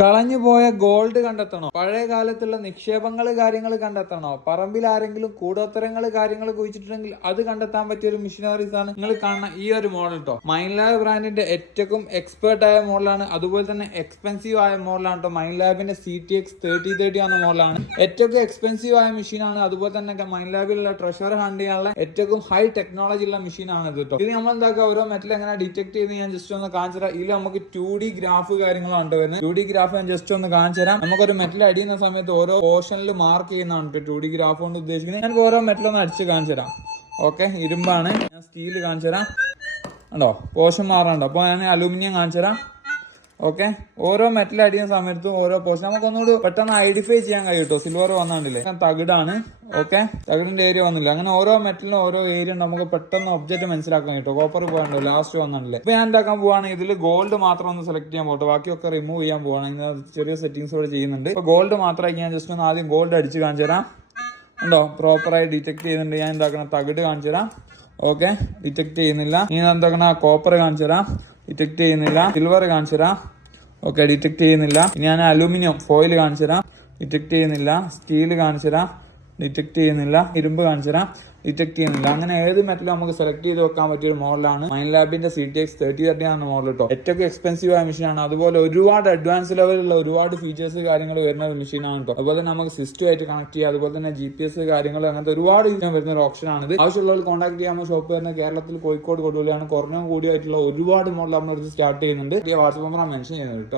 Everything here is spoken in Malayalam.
കളഞ്ഞു പോയ ഗോൾഡ് കണ്ടെത്തണോ? പഴയ കാലത്തുള്ള നിക്ഷേപങ്ങൾ കാര്യങ്ങൾ കണ്ടെത്തണോ? പറമ്പിൽ ആരെങ്കിലും കൂടോത്തരങ്ങൾ കാര്യങ്ങൾ കുഴിച്ചിട്ടുണ്ടെങ്കിൽ അത് കണ്ടെത്താൻ പറ്റിയ ഒരു മെഷീനറീസ് ആണ് നിങ്ങൾ കാണുന്ന ഈ ഒരു മോഡൽ കേട്ടോ. മൈൻലാബ് ബ്രാൻഡിന്റെ ഏറ്റവും എക്സ്പേർട്ട് ആയ മോഡലാണ്, അതുപോലെ തന്നെ എക്സ്പെൻസീവ് ആയ മോഡലാണ് കേട്ടോ. മൈൻലാബിന്റെ CTX 3030 എന്ന മോഡലാണ്. ഏറ്റവും എക്സ്പെൻസീവ് ആയ മെഷീനാണ്. അതുപോലെ തന്നെ മൈൻലാബിലുള്ള ട്രഷർ ഹാൻഡ് ചെയ്യാനുള്ള ഏറ്റവും ഹൈ ടെക്നോളജി ഉള്ള മെഷീനാണ് ഇത് കേട്ടോ. ഇത് നമ്മൾ എന്താക്കുക, ഓരോ മെറ്റൽ എങ്ങനെ ഡിറ്റക്ട് ചെയ്ത് ഞാൻ ജസ്റ്റ് ഒന്ന് കാണിച്ചു തരാം. ഇതിൽ നമുക്ക് 2D ഗ്രാഫ് കാര്യങ്ങളാണ് വരുന്നത്. 2D ഗ്രാഫ് ഞാൻ ജസ്റ്റ് ഒന്ന് കാണിച്ചു തരാം. നമുക്കൊരു മെറ്റൽ അടിയുന്ന സമയത്ത് ഓരോ പോർഷനിൽ മാർക്ക് ചെയ്യുന്നതാണ് 2D ഗ്രാഫ് കൊണ്ട് ഉദ്ദേശിക്കുന്നത്. ഞാൻ ഓരോ മെറ്റൽ ഒന്ന് അടിച്ച് കാണിച്ചു തരാം. ഓക്കെ, ഇരുമ്പാണ്, ഞാൻ സ്റ്റീൽ കാണിച്ചു തരാം. ഉണ്ടോ പോർഷൻ മാറാണ്ടോ? അപ്പോൾ ഞാൻ അലൂമിനിയം കാണിച്ചു തരാം. ഓക്കെ, ഓരോ മെറ്റൽ അടിക്കുന്ന സമയത്തും ഓരോ പോർഷൻ നമുക്ക് ഒന്നുകൂടി പെട്ടെന്ന് ഐഡന്റിഫൈ ചെയ്യാൻ കഴിയും കേട്ടോ. സിൽവർ വന്നിട്ടില്ലേ, തകിടാണ്. ഓക്കെ, തകിടിന്റെ ഏരിയ വന്നില്ല. അങ്ങനെ ഓരോ മെറ്റലിനും ഓരോ ഏരിയ നമുക്ക് പെട്ടെന്ന് ഒബ്ജക്റ്റ് മനസ്സിലാക്കാൻ കിട്ടും. കോപ്പർ പോകണ്ടോ, ലാസ്റ്റ് വന്നിട്ടില്ലേ. ഇപ്പൊ ഞാൻ എന്താക്കാൻ പോവാണ്, ഇതിൽ ഗോൾഡ് മാത്രം ഒന്ന് സെലക്ട് ചെയ്യാൻ പോട്ടെ, ബാക്കിയൊക്കെ റിമൂവ് ചെയ്യാൻ പോവാണ്. ഇങ്ങനെ ചെറിയ സെറ്റിംഗ്സ് ഇവിടെ ചെയ്യുന്നുണ്ട്. ഇപ്പൊ ഗോൾഡ് മാത്രമാക്കി ഞാൻ ജസ്റ്റ് ഒന്ന് ആദ്യം ഗോൾഡ് അടിച്ച് കാണിച്ചു തരാം. ഉണ്ടോ, പ്രോപ്പറായി ഡിറ്റക്ട് ചെയ്യുന്നുണ്ട്. ഞാൻ എന്താക്കണം, തകിട് കാണിച്ചു തരാം. ഓക്കെ, ഡിറ്റക്ട് ചെയ്യുന്നില്ല. ഇനി എന്താക്കണം, കോപ്പർ കാണിച്ചു തരാം. ഡിറ്റക്ട് ചെയ്യുന്നില്ല. സിൽവർ കാണിച്ചു തരാം. ഓക്കെ, ഡിറ്റക്ട് ചെയ്യുന്നില്ല. ഇനി ഞാൻ അലൂമിനിയം ഫോയിൽ കാണിച്ചു തരാം. ഡിറ്റക്ട് ചെയ്യുന്നില്ല. സ്റ്റീൽ കാണിച്ചു തരാം. ഡിറ്റക്ട് ചെയ്യുന്നില്ല. ഇരുമ്പ് കാണിച്ചു തരാം. ഡിറ്റക്ട് ചെയ്യുന്നില്ല. അങ്ങനെ ഏത് മെറ്റലും നമുക്ക് സെലക്ട് ചെയ്ത് വെക്കാൻ പറ്റിയ ഒരു മോഡലാണ് മൈൻലാബിന്റെ CTX 3030 ആണ് മോഡൽ കേട്ടോ. ഏറ്റവും എക്സ്പെൻസീവ് ആയ മെഷീനാണ്. അതുപോലെ ഒരുപാട് അഡ്വാൻസ് ലെവലുള്ള ഒരുപാട് ഫീച്ചേഴ്സ് കാര്യങ്ങൾ വരുന്ന ഒരു മെഷീനാണ് കേട്ടോ. അതുപോലെ തന്നെ നമുക്ക് സിസ്റ്റം ആയിട്ട് കണക്ട് ചെയ്യാം. അതുപോലെ തന്നെ GPS കാര്യങ്ങൾ അങ്ങനത്തെ ഒരുപാട് വരുന്ന ഒരു ഓപ്ഷൻ ആണ് ഇത്. ആവശ്യമുള്ളവർ കോൺടാക്ട് ചെയ്യാൻ ഷോപ്പ് വരുന്ന കേരളത്തിൽ കോഴിക്കോട് കൊടുവള്ളിയാണ്. കുറഞ്ഞ കൂടിയായിട്ടുള്ള ഒരുപാട് മോഡൽ നമ്മൾ സ്റ്റാർട്ട് ചെയ്യുന്നുണ്ട്. വാട്സ്ആപ്പ് നമ്പർ മെൻഷൻ ചെയ്യുന്നത് കേട്ടോ.